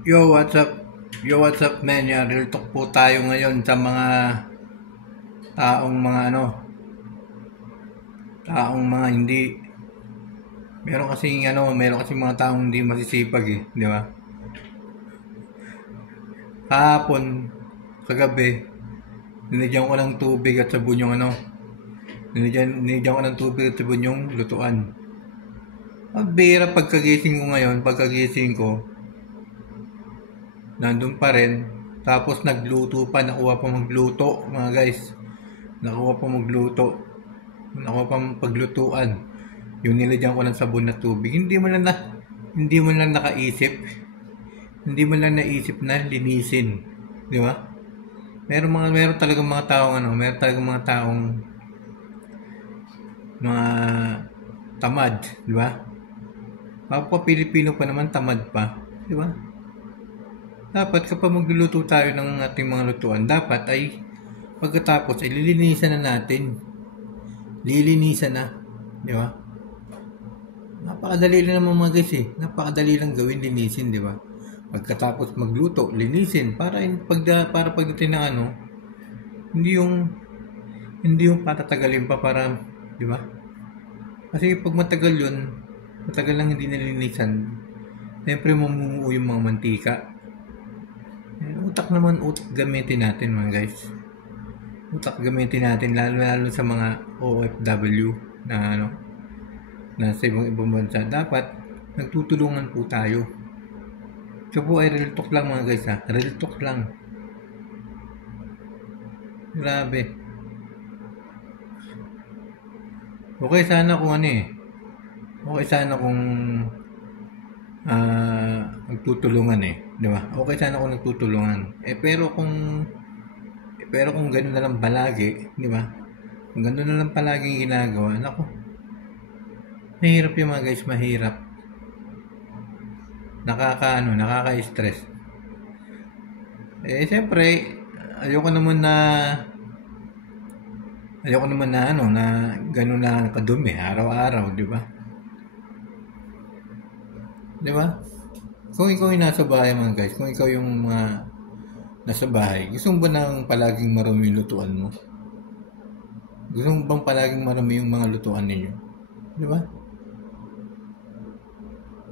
Yo, what's up? Yo, what's up, man? Yan, real talk po tayo ngayon sa mga taong mga taong mga hindi, meron kasing mga taong hindi masisipag eh, di ba? Kahapon, kagabi, ninigyan ko ng tubig at sabon yung ninigyan ko ng tubig at sabon yung lutuan. Ang bira pagkagising ko, nandun pa rin, tapos nakuha pa magluto, mga guys. Nakuha pa magluto. Nakuha pa paglutuan. Yung nilagyan ko ng sabon na tubig. Hindi mo lang nakaisip. Hindi mo lang naisip na linisin. Di ba? Meron talagang mga taong meron talagang mga taong mga tamad, di ba? Kapwa Pilipino pa naman tamad pa, di ba? Dapat kapag magluluto tayo ng ating mga lutuan, dapat ay pagkatapos ay lilinisan na natin. Lilinisan na, di ba? Napakadali lang naman mga guys eh. Napakadali lang gawin, linisin, di ba? Pagkatapos magluto, linisin para pagdating ng hindi yung patatagalin pa para, di ba? Kasi pag matagal lang hindi nilinisan, siyempre mamumuo yung mga mantika. Utak gamitin natin mga guys. Utak gamitin natin lalo sa mga OFW na nasa ibang bansa. Dapat nagtutulungan po tayo. Ito po ay real talk lang mga guys ha. Real talk lang. Grabe. Okay sana kung Okay sana kung nagtutulungan eh. Di ba? Okay sana kung nagtutulungan. Pero kung gano'n na lang palagi, di ba? Kung gano'n na lang palagi ginagawa, nako. Mahirap yung mga guys, mahirap. Nakaka-stress. Eh, siyempre, ayoko naman na gano'n na kadumi, araw-araw, di ba? Di ba? Kung ikaw yung nasa bahay mga guys, kung ikaw yung mga nasa bahay, gusto mo ba nang palaging marami yung lutuan mo? Gusto mo bang palaging marami yung mga lutuan ninyo? Di ba?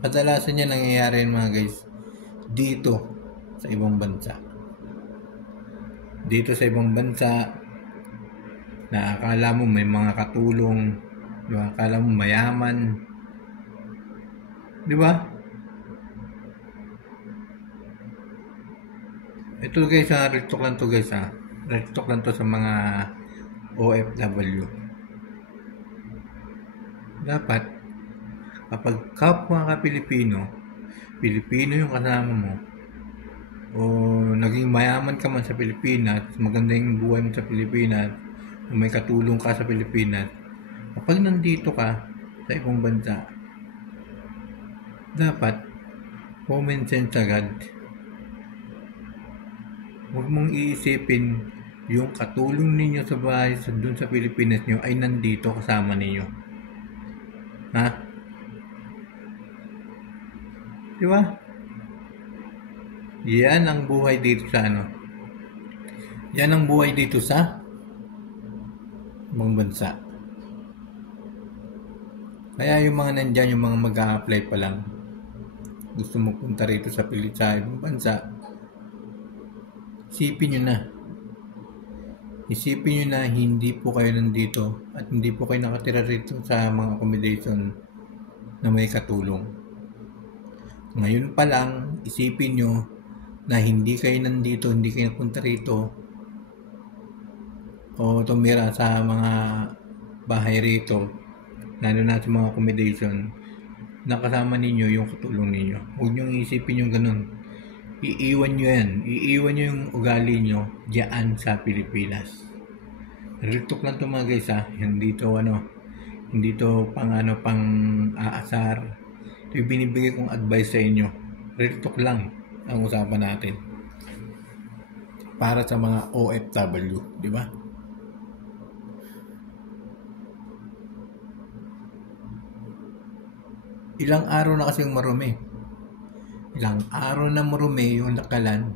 Kadalasan yan nangyayari mga guys dito sa ibang bansa. Dito sa ibang bansa na akala mo may mga katulong, di ba? Akala mo mayaman. Di ba? Ito guys, real talk lang to guys ha. Real talk lang to sa mga OFW. Dapat kapag kapwa ka Pilipino yung kasama mo, o naging mayaman ka man sa Pilipinas, maganda yung buhay mo sa Pilipinas, o may katulong ka sa Pilipinas, kapag nandito ka sa ibang bansa, dapat common sense agad. Huwag mong iisipin yung katulong ninyo sa bahay dun sa Pilipinas nyo ay nandito kasama ninyo. Ha? Di ba? Yan ang buhay dito sa Yan ang buhay dito sa ibang bansa. Kaya yung mga nandyan, yung mga mag-a-apply pa lang, gusto mo punta rito sa ibang bansa, isipin nyo na hindi po kayo nandito at hindi po kayo nakatira rito sa mga accommodation na may katulong. Ngayon pa lang, isipin nyo na hindi kayo nandito, hindi kayo napunta rito o tumira sa mga bahay rito, lalo na sa mga accommodation, na kasama ninyo yung katulong ninyo. Huwag nyo isipin yung ganun. Iiwan nyo yung ugali nyo diyan sa Pilipinas. Real talk lang to mga guys ha. Hindi to pang aasar. Ito yung binibigay kong advice sa inyo. Real talk lang ang usapan natin. Para sa mga OFW, di ba? Ilang araw na kasi yung marumi. Ilang araw na marumi yung nakalan.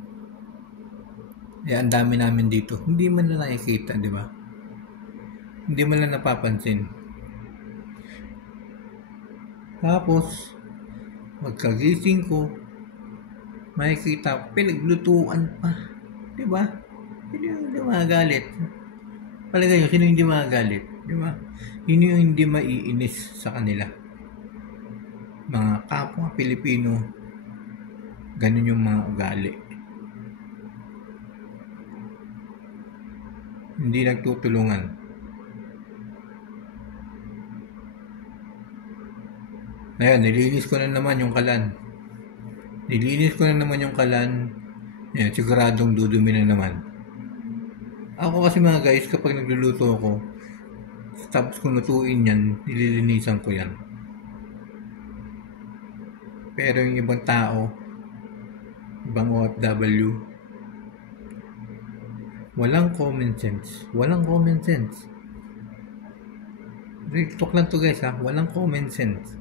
Ang dami namin dito. Hindi man na nakikita, di ba? Hindi man lang napapansin. Tapos, magkagising ko, makikita, pinaglutuan pa. Di ba? Sino yung hindi magagalit? Palagay nyo, sino yung hindi magagalit? Di ba? Sino yung hindi maiinis sa kanila? Mga kapwa Pilipino, ganun yung mga ugali. Hindi nagtutulungan. Ngayon, nilinis ko na naman yung kalan. Ayan, siguradong dudumi na naman. Ako kasi mga guys, kapag nagluluto ako, tapos kung lutuin yan, nililinisan ko yan. Pero yung ibang tao, ibang OFW, walang common sense. Real talk lang to guys ha, walang common sense.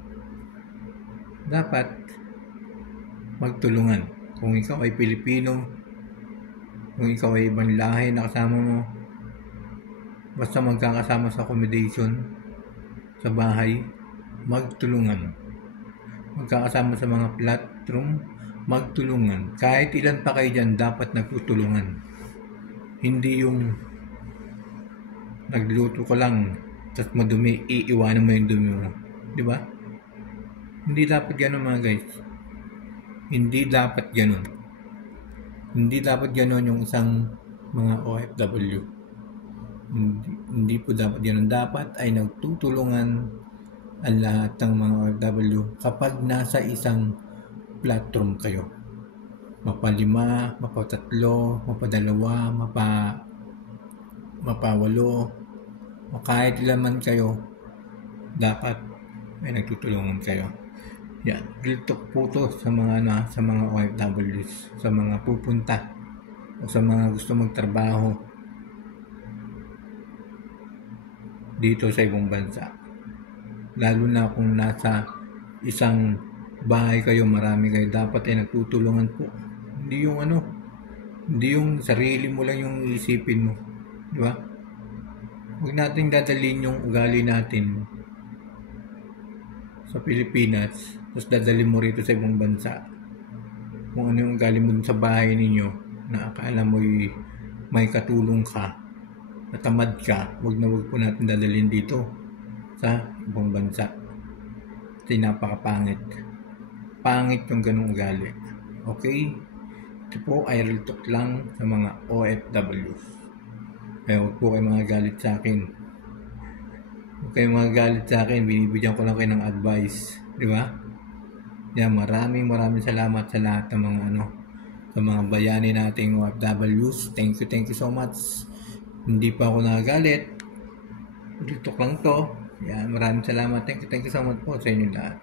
Dapat magtulungan. Kung ikaw ay Pilipino, kung ikaw ay ibang lahi na kasama mo, basta magkakasama sa accommodation, sa bahay, magtulungan. Magkakasama sa mga flat room, magtulungan. Kahit ilan pa kayo dyan, dapat nagtutulungan. Hindi yung nagluto ko lang, tapos madumi, iiwanan mo yung dumi mo. Di ba? Hindi dapat ganun mga guys. Hindi dapat ganun yung isang mga OFW. Hindi po dapat ganun. Dapat ay nagtutulungan ang lahat ng mga OFW kapag nasa isang platform kayo. Mapa-5, mapa-3, mapa-2, mapa-8, o kahit ilan man kayo, dapat ay nagtutulungan kayo. Yan, real talk po to sa mga OFWs, sa mga pupunta o sa mga gusto magtrabaho dito sa ibang bansa. Lalo na kung nasa isang bahay kayo, marami kayo, dapat ay nagtutulungan po. Hindi yung sarili mo lang yung isipin mo, di ba? Huwag nating dadalhin yung ugali natin sa Pilipinas, tapos dadalhin mo rito sa ibang bansa. Kung ano yung ugali mo sa bahay ninyo, na akala mo may katulong ka, natamad ka, huwag po natin dadalhin dito sa ibang bansa. Kasi napakapangit. Pangit yung ganung ugali. Okay? Ito po ay real talk lang sa mga OFWs. Kaya huwag po kayo mga galit sa akin. Huwag kayo mga galit sa akin. Binibigyan ko lang kayo ng advice. Di ba? Yan, maraming salamat sa lahat ng mga sa mga bayani nating OFWs. Thank you so much. Hindi pa ako nagagalit. Real talk lang to. Yan, maraming salamat. Thank you so much po sa inyo lahat.